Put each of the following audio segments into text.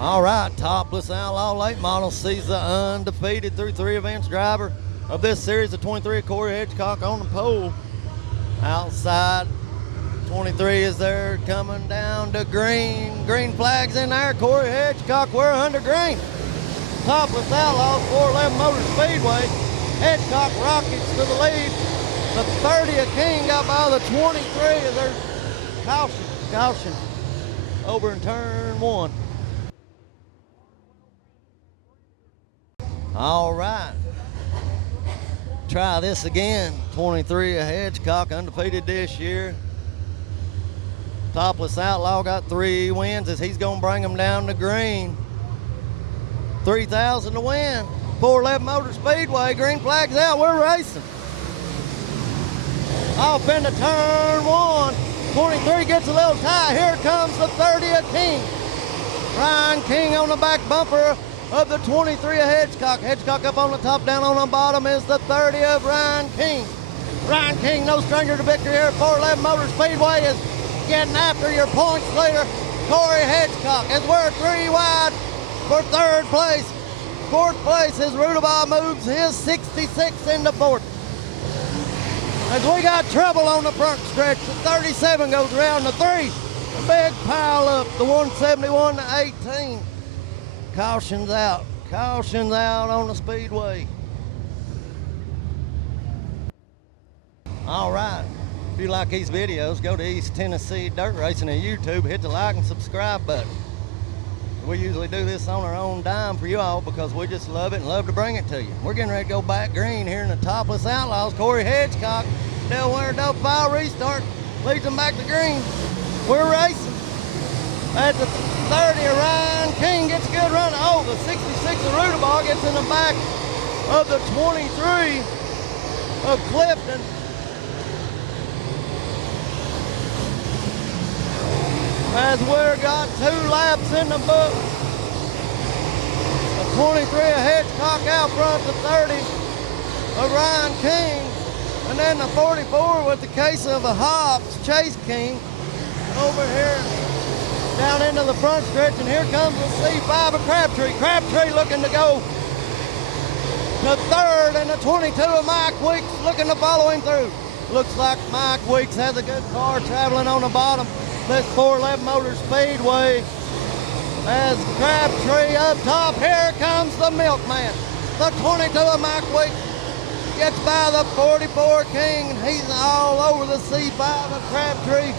All right, Topless Outlaw late model sees the undefeated through 3 events driver of this series of 23, Corey Hedgecock on the pole. Outside, 23 is there coming down to green. Green flags in there. Corey Hedgecock, we're under green. Topless Outlaws, 411 Motor Speedway. Hedgecock rockets to the lead. The 30 of King got by the 23 of their caution over in turn 1. All right, try this again. 23 of Hedgecock, undefeated this year. Topless Outlaw got 3 wins as he's gonna bring them down to green. 3,000 to win. 411 Motor Speedway, green flags out, we're racing. Off into turn 1. 23 gets a little tight. Here comes the 30 of King. Ryan King on the back bumper of the 23 of Hedgecock. Hedgecock up on the top, down on the bottom is the 30 of Ryan King. Ryan King, no stranger to victory here at 411 Motor Speedway, is getting after your points leader, Corey Hedgecock, as we're 3 wide for 3rd place. 4th place is Rudabaugh moves his 66 into 4th. As we got trouble on the front stretch, the 37 goes around the 3. A big pile up, the 171 to 18. Caution's out on the Speedway. All right, if you like these videos, go to East Tennessee Dirt Racing on YouTube, hit the like and subscribe button. We usually do this on our own dime for you all because we just love it and love to bring it to you. We're getting ready to go back green here in the Topless Outlaws. Corey Hedgecock, Delaware double file restart, leads them back to green. We're racing. At the 30 of Ryan King gets a good run. Oh, the 66 of Rudabaugh gets in the back of the 23 of Clifton. As we've got 2 laps in the book. The 23 of Hedgecock out front, the 30 of Ryan King. And then the 44 with the case of a Hobbs, Chase King, over here down into the front stretch. And here comes the C5 of Crabtree. Crabtree looking to go to 3rd, and the 22 of Mike Weeks looking to follow him through. Looks like Mike Weeks has a good car traveling on the bottom. This 411 Motor Speedway as Crabtree up top. Here comes the Milkman. The 22 of Mike Weeks gets by the 44 King. He's all over the C5 of Crabtree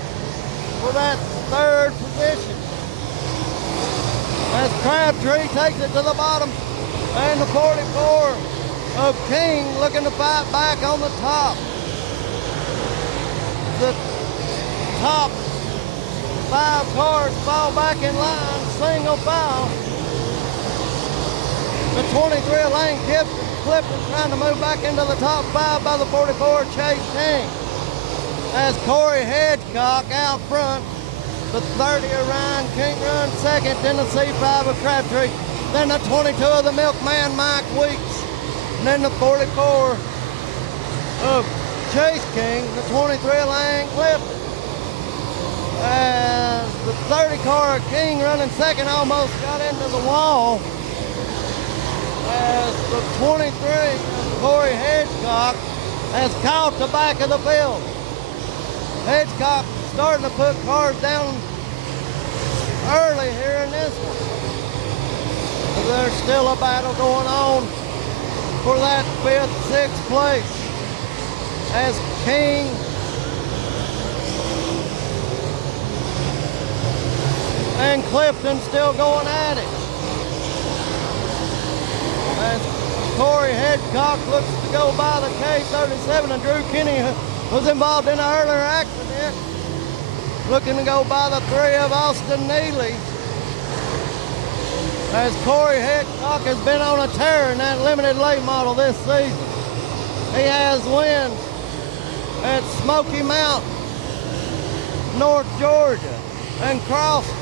for that 3rd position. As Crabtree takes it to the bottom, and the 44 of King looking to fight back on the top. The top 5 cars fall back in line, single file. The 23 of Lane Clifton trying to move back into the top 5 by the 44 Chase King. As Corey Hedgecock out front, the 30 of Ryan King runs 2nd, then the C5 of Crabtree, then the 22 of the Milkman Mike Weeks, and then the 44 of Chase King, the 23 of Lane Clifton. And the 30 car of King running 2nd almost got into the wall. As the 23 of Corey Hedgecock has caught the back of the field. Hedgecock starting to put cars down early here in this one. There's still a battle going on for that 5th, 6th place. As King and Clifton still going at it. As Corey Hedgecock looks to go by the K37, and Drew Kinney was involved in an earlier accident, looking to go by the 3 of Austin Neely. As Corey Hedgecock has been on a tear in that limited late model this season. He has wins at Smoky Mountain, North Georgia, and Crosby.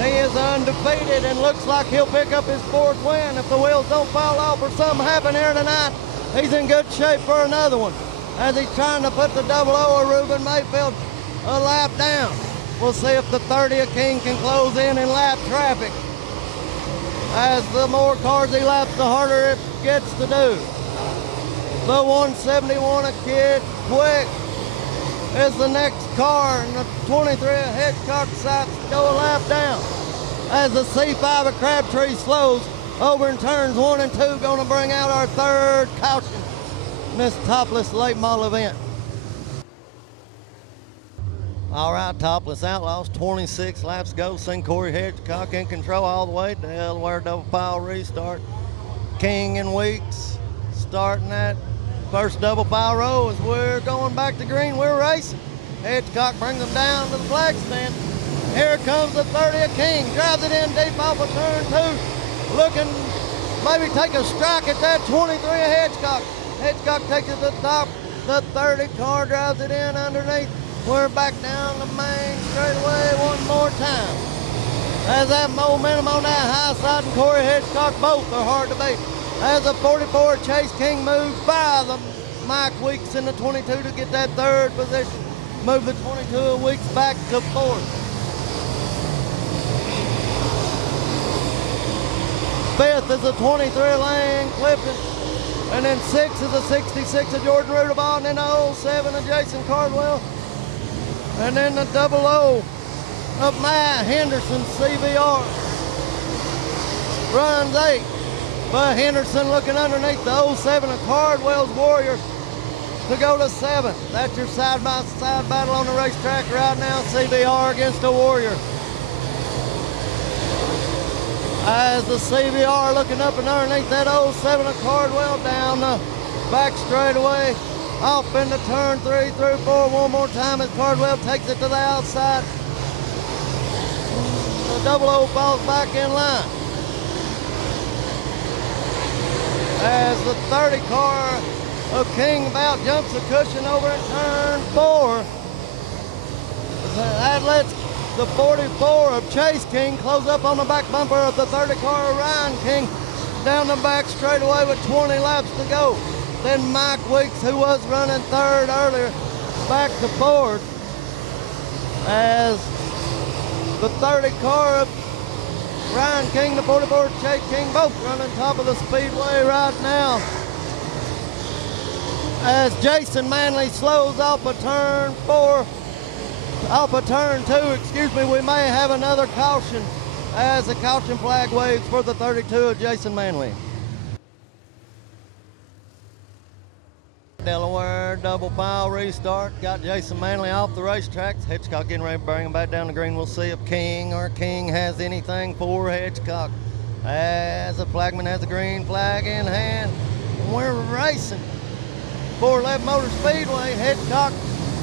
He is undefeated and looks like he'll pick up his 4th win. If the wheels don't fall off or something happen here tonight, he's in good shape for another one. As he's trying to put the 00 of Ruben Mayfield a lap down. We'll see if the 30 of King can close in and lap traffic. As the more cars he laps, the harder it gets to do. The 171 of Kid Quick is the next car, and the 23 of Hitchcock decides to go a lap down. As the C5 of Crabtree slows over in turns 1 and 2, going to bring out our third caution in this Topless late model event. All right, Topless Outlaws, 26 laps to go. Seen Corey Hitchcock in control all the way. Delaware double pile restart. King and Weeks starting that first double pile row as we're going back to green. We're racing. Hitchcock brings them down to the flag stand. Here comes the 30 of King. Drives it in deep off of turn 2. Looking, maybe take a strike at that 23 of Hitchcock. Hitchcock takes it to the top. The 30 car drives it in underneath. We're back down the main straightaway one more time. As that momentum on that high side and Corey Hitchcock both are hard to beat. As the 44 Chase King moves by the Mike Weeks in the 22 to get that third position. Move the 22 Weeks back to fourth. Fifth is the 23 Lane Clifton. And then sixth is the 66 of Jordan Rudabaugh. And then the 07 of Jason Cardwell. And then the 00 of Matt Henderson, CVR, runs 8. But Henderson looking underneath the 07 of Cardwell's Warrior to go to 7th. That's your side-by-side battle on the racetrack right now, CVR against the Warrior. As the CVR looking up and underneath that 07 of Cardwell down the back straightaway. Off into turn 3 through 4 one more time as Cardwell takes it to the outside. The 00 falls back in line. As the 30 car of King about jumps the cushion over in turn 4. That lets the 44 of Chase King close up on the back bumper of the 30 car of Ryan King down the back straightaway with 20 laps to go. Then Mike Weeks, who was running third earlier, back to fourth. As the 30 car of Ryan King, the 44 Chase King, both running top of the Speedway right now. As Jason Manley slows off of turn 4, off of turn 2, excuse me, we may have another caution as the caution flag waves for the 32 of Jason Manley. Delaware double pile restart. Got Jason Manley off the racetrack. Hitchcock getting ready to bring him back down the green. We'll see if King has anything for Hitchcock. As the flagman has the green flag in hand. We're racing. 411 Motor Speedway. Hitchcock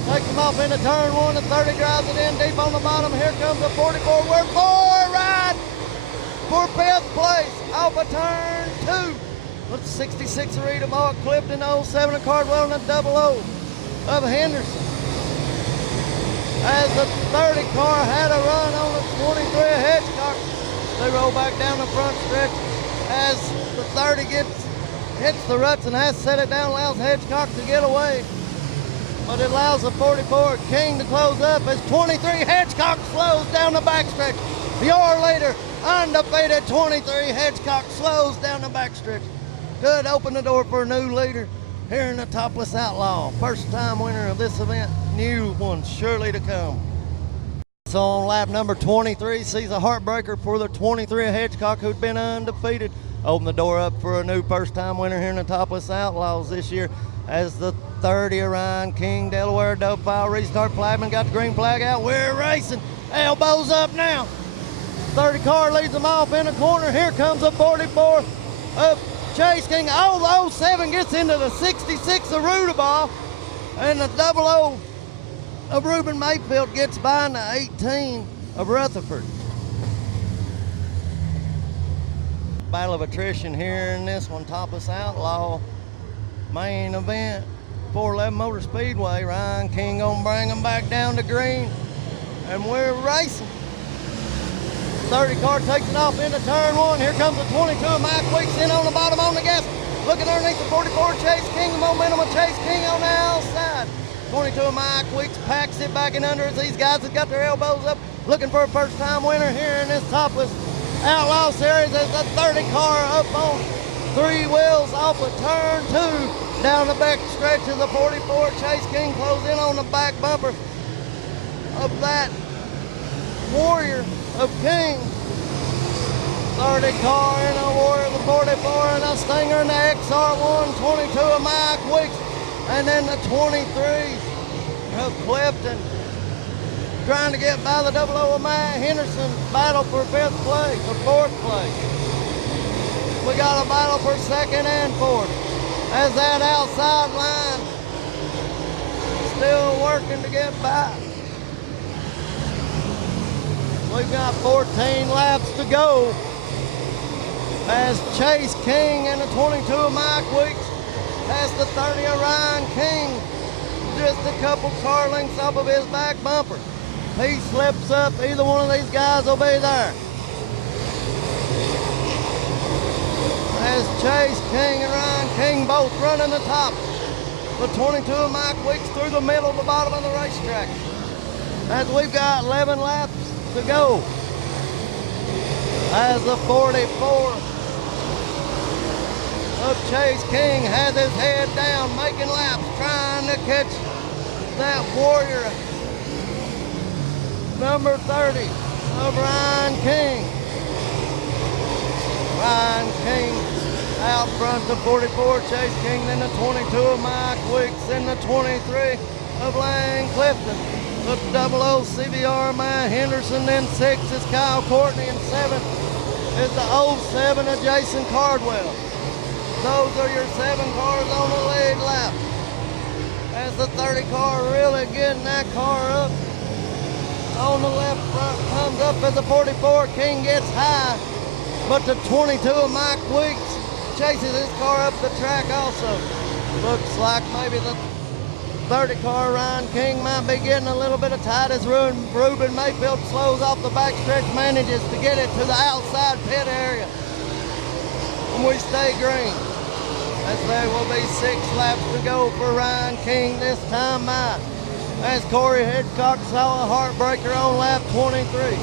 takes him off into turn 1. The 30 drives it in deep on the bottom. Here comes the 44. We're for ride for 5th place off of turn 2. With the 66 of Rudabaugh, Clifton, 07 of Cardwell, and the 00 of Henderson. As the 30 car had a run on the 23 of Hitchcock, they roll back down the front stretch. As the 30 hits the ruts and has to set it down, allows Hitchcock to get away. But it allows the 44 King to close up as 23 Hitchcock slows down the backstretch. A year later, undefeated 23 Hitchcock slows down the backstretch. Could open the door for a new leader here in the Topless Outlaw. First time winner of this event, new one surely to come. So on lap number 23, sees a heartbreaker for the 23 of Hitchcock who'd been undefeated. Open the door up for a new first time winner here in the Topless Outlaws this year as the 30 of Ryan King, Delaware double pile restart. Flagman got the green flag out. We're racing. Elbows up now. 30 car leads them off in the corner. Here comes the 44 of Chase King. Oh, the 07 gets into the 66 of Rudabaugh, and the 00 of Reuben Mayfield gets by in the 18 of Rutherford. Battle of attrition here in this one, Topless Outlaw main event, 411 Motor Speedway. Ryan King gonna bring them back down to green, and we're racing. 30 car takes it off into turn 1. Here comes the 22 of Mike Weeks in on the bottom on the gas. Looking underneath the 44 Chase King. The momentum of Chase King on the outside. 22 of Mike Weeks packs it back in under as these guys have got their elbows up, looking for a first-time winner here in this Topless Outlaw Series. As the 30 car up on 3 wheels off of turn 2. Down the back stretch of the 44, Chase King close in on the back bumper of that Warrior of King. 30 car in a Warrior, the 44 and a Stinger in the XR1, 22 of Mike Weeks, and then the 23 of Clifton. Trying to get by the 00 of Matt Henderson, battle for 5th place, or 4th place. We got a battle for 2nd and 4th. As that outside line still working to get by. We've got 14 laps to go as Chase King and the 22 of Mike Weeks past the 30 of Ryan King, just a couple car lengths off of his back bumper. He slips up, either one of these guys will be there. As Chase King and Ryan King both running the top. The 22 of Mike Weeks through the middle to the bottom of the racetrack. As we've got 11 laps to go. As the 44 of Chase King has his head down, making laps, trying to catch that Warrior number 30 of Ryan King. Ryan King out front, the 44 Chase King, then the 22 of Mike Weeks, then the 23 of Lane Clifton. The 00 CBR Matt Henderson, then 6 is Kyle Courtney, and 7 is the 07 of Jason Cardwell. Those are your 7 cars on the lead lap. As the 30 car really getting that car up. On the left front comes up as the 44 King gets high, but the 22 of Mike Weeks chases his car up the track also. Looks like maybe the 30 car Ryan King might be getting a little bit of tight as Ruben Mayfield slows off the backstretch, manages to get it to the outside pit area. And we stay green. As there will be 6 laps to go for Ryan King this time out. As Corey Hitchcock saw a heartbreaker on lap 23.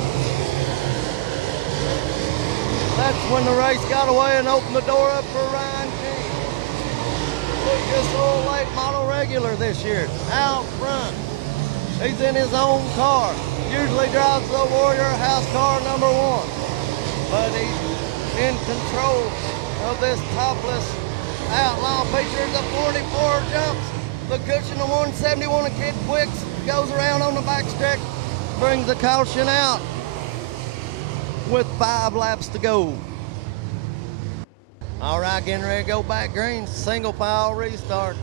That's when the race got away and opened the door up for Ryan King. Lucas Oil Lake model regular this year, out front. He's in his own car. Usually drives the Warrior house car number 1. But he's in control of this Topless Outlaw. Features the 44 jumps. The cushion of 171 of Kid Quicks goes around on the backstretch, brings the caution out with 5 laps to go. All right, getting ready to go back green. Single file restart.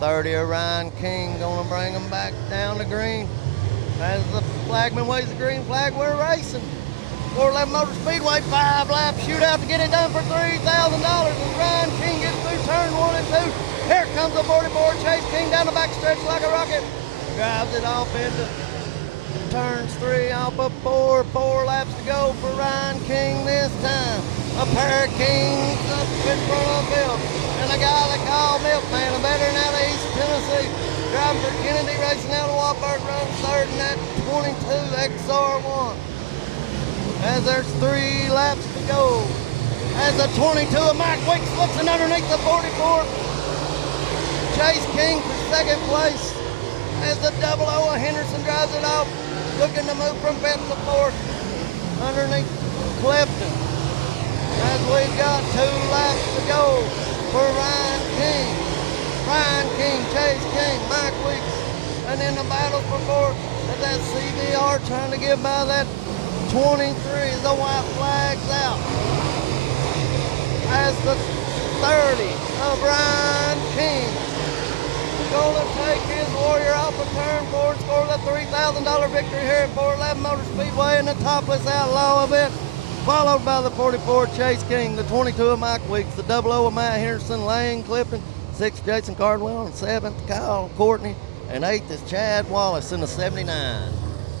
30 of Ryan King gonna bring them back down to green. As the flagman waves the green flag, we're racing. 411 Motor Speedway, 5 lap shootout to get it done for $3,000 as Ryan King gets through turn 1 and 2. Here comes the 44 Chase King down the backstretch like a rocket. Drives it off into turns 3 off of 4. 4 laps to go for Ryan King this time. A pair of Kings up in front of the field. And a guy they call Milkman, a veteran out of East Tennessee. Driving for Kennedy Racing out of Wartburg, runs 3rd in that 22 XR1. As there's 3 laps to go. As the 22 of Mike Weeks looks in underneath the 44. Chase King for 2nd place. As the 00 of Henderson drives it off, looking to move from 5th to 4th underneath Clifton. As we've got 2 laps to go for Ryan King. Ryan King, Chase King, Mike Weeks, and then the battle for 4th as that CBR trying to get by that 23 as the white flag's out. As the 30 of Ryan King gonna take his Warrior off of turn 4 and score the $3,000 victory here at 411 Motor Speedway in the Topless Outlaw event. Followed by the 44 Chase King, the 22 of Mike Weeks, the 00 of Matt Henderson, Lane Clifton, 6th Jason Cardwell, and 7th Kyle Courtney, and 8th is Chad Wallace in the 79.